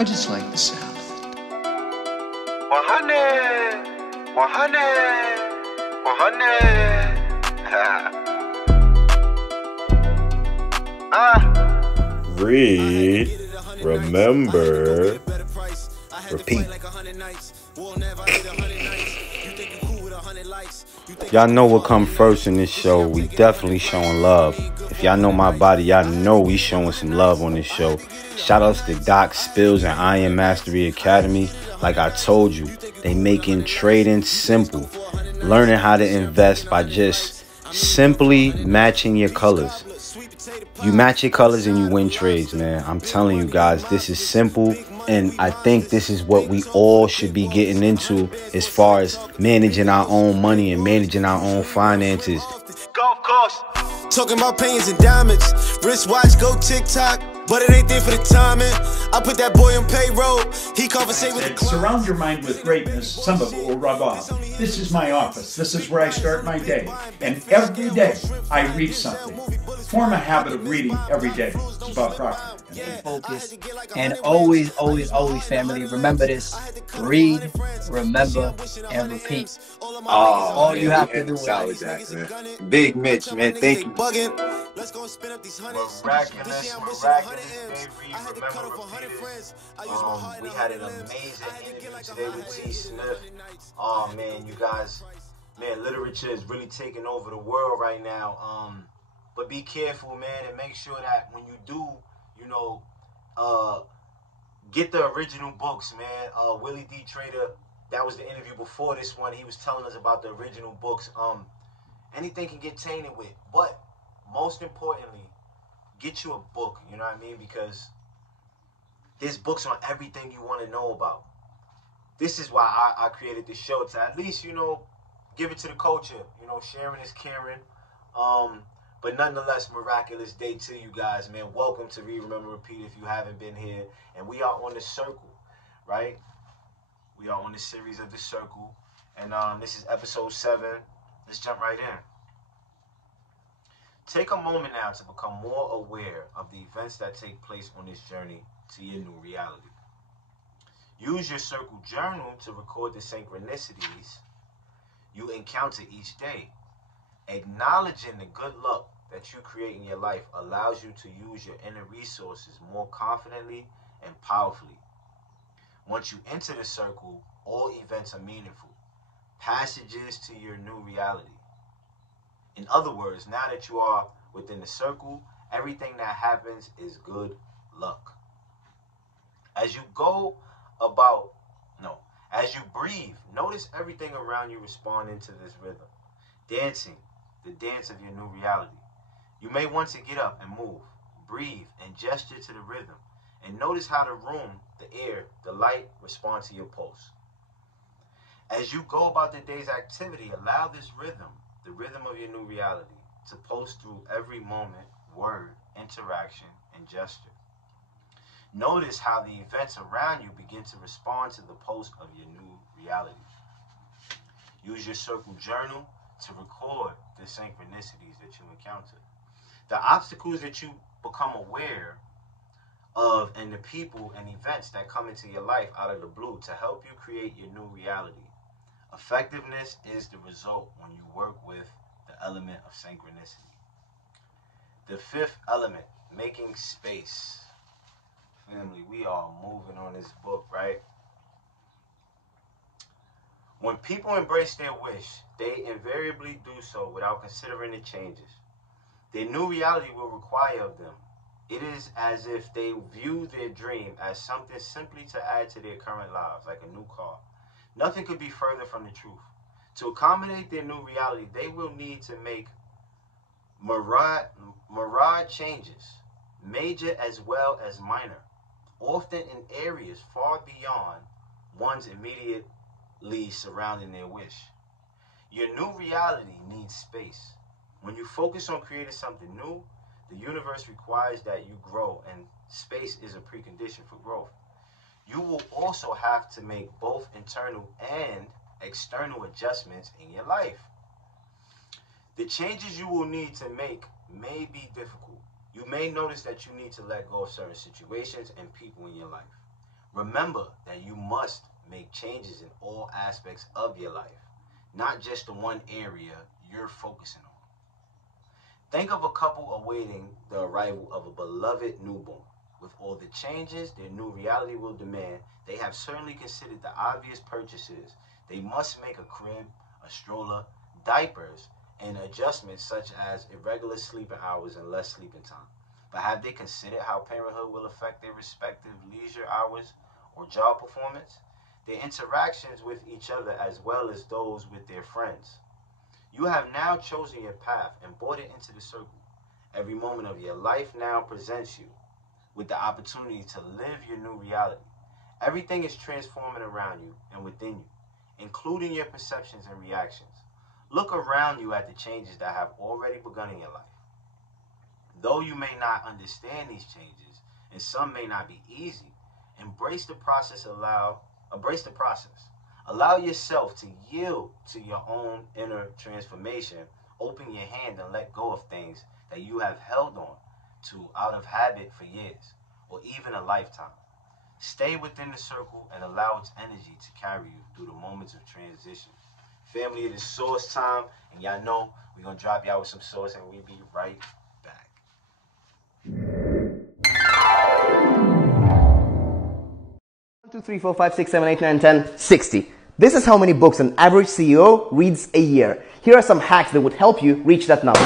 I just like the sound of it. 100, 100, 100. Read, remember, repeat. Y'all know what come first in this show. We definitely showing love. If y'all know my body, y'all know we showing some love on this show. Shout outs to Doc Spills and Iron Mastery Academy. Like I told you, they making trading simple. Learning how to invest by just simply matching your colors. You match your colors and you win trades, man. I'm telling you guys, this is simple. And I think this is what we all should be getting into as far as managing our own money and managing our own finances. Golf course. Talking about pains and diamonds. Wristwatch, go TikTok. But it ain't there for the timing. I put that boy on payroll. He conversate with the client. Surround your mind with greatness. Some of it will rub off. This is my office. This is where I start my day. And every day I read something. Form a habit of reading every day. It's about profit. Focus. And always, family, remember this. Read, remember, and repeat. All you have to do is man. Big Mitch, man. Thank you. Miraculous, remember, repeat. We had an amazing interview today with T. Smith. Oh man, you guys, man, literature is really taking over the world right now. But be careful, man, and make sure that when you do, get the original books, man. Willie D. Trader, that was the interview before this one. He was telling us about the original books. Anything can get tainted with, but most importantly, get you a book, you know what I mean? Because there's books on everything you want to know about. This is why I created this show, to at least, give it to the culture. Sharing is caring. But nonetheless, miraculous day to you guys, man. Welcome to Read, Remember, Repeat if you haven't been here. And we are on the circle, right? We are on the series of the circle. And this is episode 7. Let's jump right in. Take a moment now to become more aware of the events that take place on this journey to your new reality. Use your circle journal to record the synchronicities you encounter each day. Acknowledging the good luck that you create in your life allows you to use your inner resources more confidently and powerfully. Once you enter the circle, all events are meaningful, passages to your new reality. In other words, now that you are within the circle, everything that happens is good luck. As you breathe, notice everything around you responding to this rhythm. Dancing, the dance of your new reality. You may want to get up and move, breathe, and gesture to the rhythm. And notice how the room, the air, the light respond to your pulse. As you go about the day's activity, allow this rhythm, the rhythm of your new reality, to pulse through every moment, word, interaction, and gesture. Notice how the events around you begin to respond to the pulse of your new reality. Use your circle journal to record the synchronicities that you encounter. The obstacles that you become aware of and the people and events that come into your life out of the blue to help you create your new reality. Effectiveness is the result when you work with the element of synchronicity. The 5th element, making space. Family, we are moving on this book, right? When people embrace their wish, they invariably do so without considering the changes their new reality will require of them. It is as if they view their dream as something simply to add to their current lives, like a new car. Nothing could be further from the truth. To accommodate their new reality, they will need to make myriad changes, major as well as minor, often in areas far beyond one's immediately surrounding their wish. Your new reality needs space. When you focus on creating something new, the universe requires that you grow, and space is a precondition for growth. You will also have to make both internal and external adjustments in your life. The changes you will need to make may be difficult. You may notice that you need to let go of certain situations and people in your life. Remember that you must make changes in all aspects of your life, not just the one area you're focusing on. Think of a couple awaiting the arrival of a beloved newborn. With all the changes their new reality will demand, they have certainly considered the obvious purchases. They must make a crib, a stroller, diapers, and adjustments such as irregular sleeping hours and less sleeping time. But have they considered how parenthood will affect their respective leisure hours or job performance, their interactions with each other as well as those with their friends? You have now chosen your path and brought it into the circle. Every moment of your life now presents you with the opportunity to live your new reality. Everything is transforming around you and within you, including your perceptions and reactions. Look around you at the changes that have already begun in your life. Though you may not understand these changes, and some may not be easy, embrace the process. Allow yourself to yield to your own inner transformation. Open your hand and let go of things that you have held on to out of habit for years or even a lifetime. Stay within the circle and allow its energy to carry you through the moments of transition. Family, it is source time, and y'all know we're going to drop y'all with some source, and we'll be right back. 1, 2, 3, 4, 5, 6, 7, 8, 9, 10, 60. This is how many books an average CEO reads a year. Here are some hacks that would help you reach that number.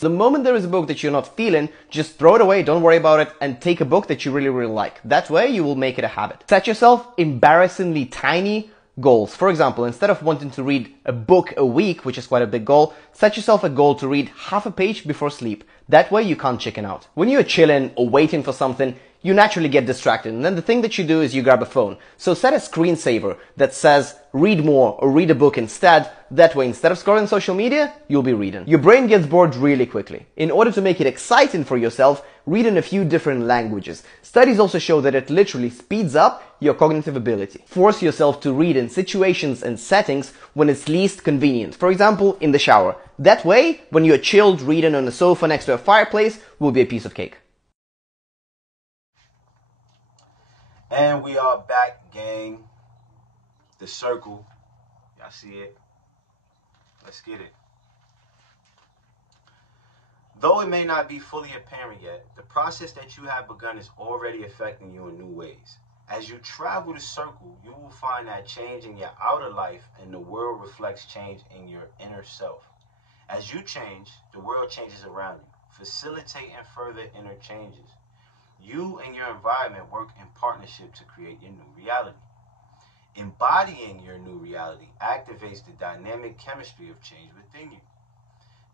The moment there is a book that you're not feeling, just throw it away, don't worry about it, and take a book that you really like. That way you will make it a habit. Set yourself embarrassingly tiny goals. For example, instead of wanting to read a book a week, which is quite a big goal, set yourself a goal to read half a page before sleep. That way you can't chicken out. When you're chilling or waiting for something, you naturally get distracted, and then the thing that you do is you grab a phone. So set a screensaver that says read more or read a book instead. That way, instead of scrolling social media, you'll be reading. Your brain gets bored really quickly. In order to make it exciting for yourself, read in a few different languages. Studies also show that it literally speeds up your cognitive ability. Force yourself to read in situations and settings when it's least convenient. For example, in the shower. That way, when you're chilled, reading on a sofa next to a fireplace will be a piece of cake. And we are back, gang. The circle. Y'all see it? Let's get it. Though it may not be fully apparent yet, the process that you have begun is already affecting you in new ways. As you travel the circle, you will find that change in your outer life and the world reflects change in your inner self. As you change, the world changes around you, facilitating further inner changes. You and your environment work in partnership to create your new reality. Embodying your new reality activates the dynamic chemistry of change within you.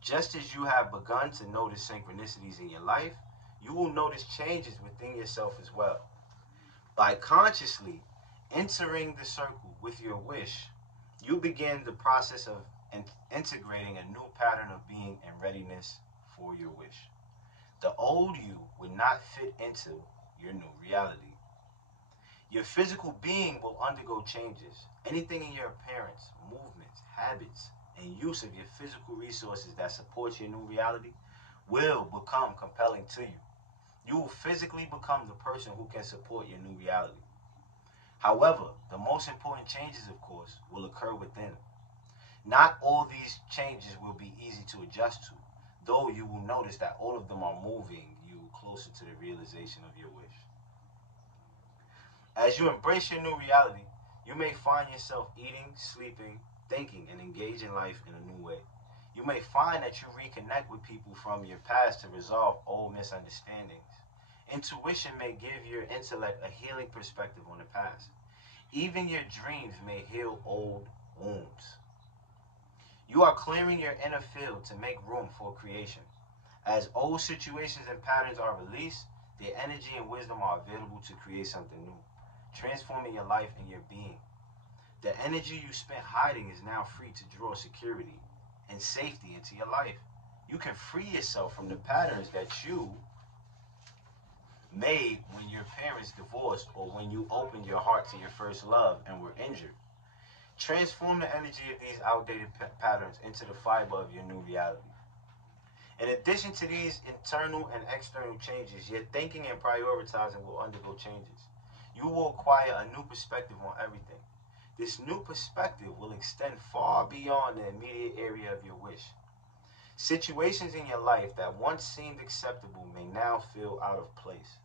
Just as you have begun to notice synchronicities in your life, you will notice changes within yourself as well. By consciously entering the circle with your wish, you begin the process of integrating a new pattern of being and readiness for your wish. The old you would not fit into your new reality. Your physical being will undergo changes. Anything in your appearance, movements, habits, and use of your physical resources that support your new reality will become compelling to you. You will physically become the person who can support your new reality. However, the most important changes, of course, will occur within. Not all these changes will be easy to adjust to, though you will notice that all of them are moving you closer to the realization of your wish. As you embrace your new reality, you may find yourself eating, sleeping, thinking, and engaging life in a new way. You may find that you reconnect with people from your past to resolve old misunderstandings. Intuition may give your intellect a healing perspective on the past. Even your dreams may heal old wounds. You are clearing your inner field to make room for creation. As old situations and patterns are released, their energy and wisdom are available to create something new, transforming your life and your being. The energy you spent hiding is now free to draw security and safety into your life. You can free yourself from the patterns that you made when your parents divorced or when you opened your heart to your first love and were injured. Transform the energy of these outdated patterns into the fiber of your new reality. In addition to these internal and external changes, your thinking and prioritizing will undergo changes. You will acquire a new perspective on everything. This new perspective will extend far beyond the immediate area of your wish. Situations in your life that once seemed acceptable may now feel out of place.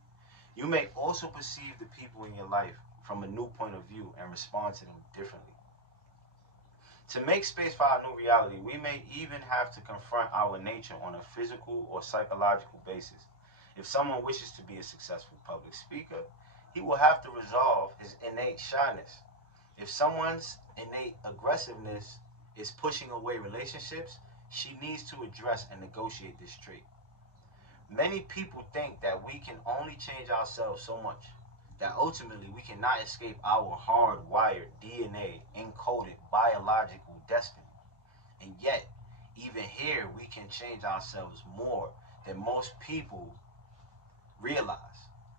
You may also perceive the people in your life from a new point of view and respond to them differently. To make space for our new reality, we may even have to confront our nature on a physical or psychological basis. If someone wishes to be a successful public speaker, he will have to resolve his innate shyness. If someone's innate aggressiveness is pushing away relationships, she needs to address and negotiate this trait. Many people think that we can only change ourselves so much, that ultimately we cannot escape our hardwired DNA encoded biological destiny. And yet, even here, we can change ourselves more than most people realize.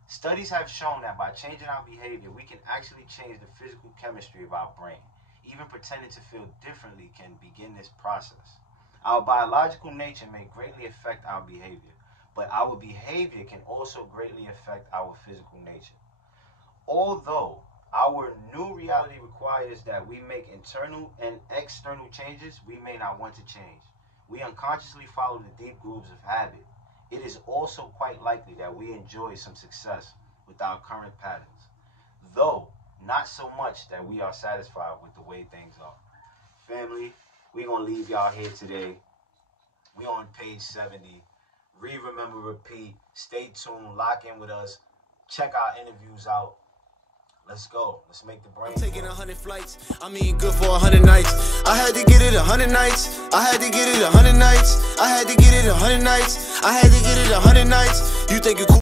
Studies have shown that by changing our behavior, we can actually change the physical chemistry of our brain. Even pretending to feel differently can begin this process. Our biological nature may greatly affect our behavior, but our behavior can also greatly affect our physical nature. Although our new reality requires that we make internal and external changes, we may not want to change. We unconsciously follow the deep grooves of habit. It is also quite likely that we enjoy some success with our current patterns, though not so much that we are satisfied with the way things are. Family, we're going to leave y'all here today. We on page 70. Read, remember, repeat. Stay tuned. Lock in with us. Check our interviews out. Let's go. Let's make the brain. I'm taking 100 flights. I mean, good for 100 nights. I had to get it 100 nights. I had to get it 100 nights. I had to get it 100 nights. I had to get it 100 nights. You think you cool?